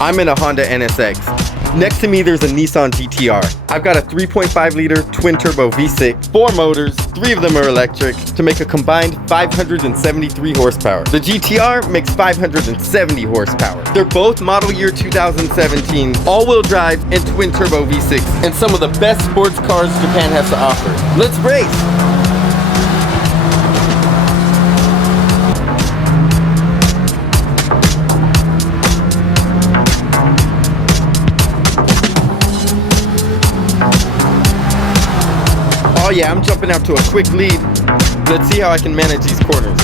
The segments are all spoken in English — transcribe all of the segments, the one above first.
I'm in a Honda NSX. Next to me there's a Nissan GTR. I've got a 3.5 liter twin turbo V6, 4 motors, 3 of them are electric, to make a combined 573 horsepower. The GTR makes 570 horsepower. They're both model year 2017, all-wheel drive and twin turbo V6, and some of the best sports cars Japan has to offer. Let's race! Oh yeah, I'm jumping out to a quick lead. Let's see how I can manage these corners.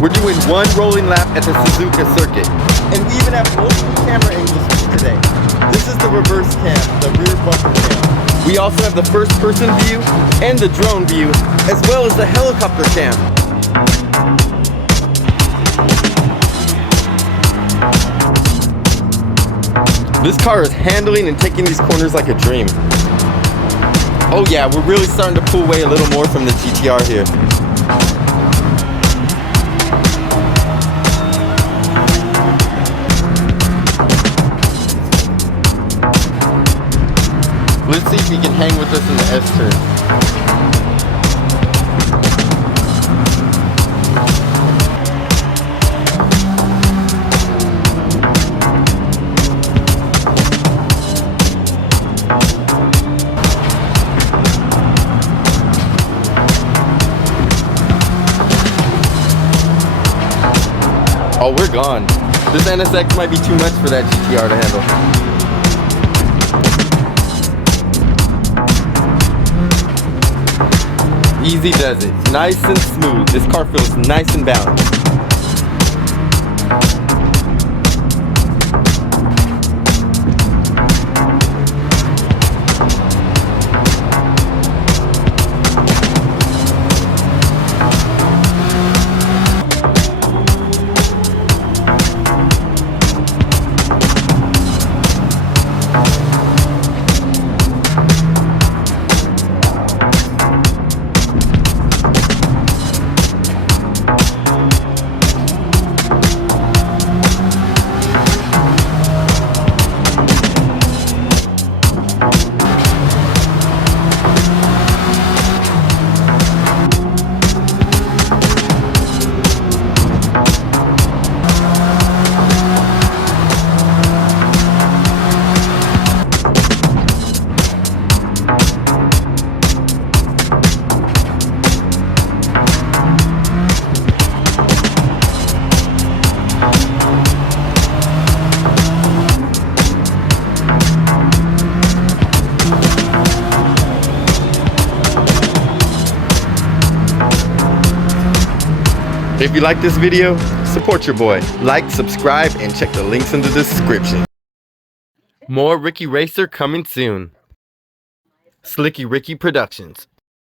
We're doing one rolling lap at the Suzuka Circuit. And we even have multiple camera angles today. This is the reverse cam, the rear bumper cam. We also have the first person view and the drone view, as well as the helicopter cam. This car is handling and taking these corners like a dream. Oh yeah, we're really starting to pull away a little more from the GTR here. Let's see if he can hang with us in the S-turn. Oh, we're gone. This NSX might be too much for that GTR to handle. Easy does it. Nice and smooth. This car feels nice and balanced. If you like this video, support your boy. Like, subscribe, and check the links in the description. More Ricky Racer coming soon. Slicky Ricky Productions.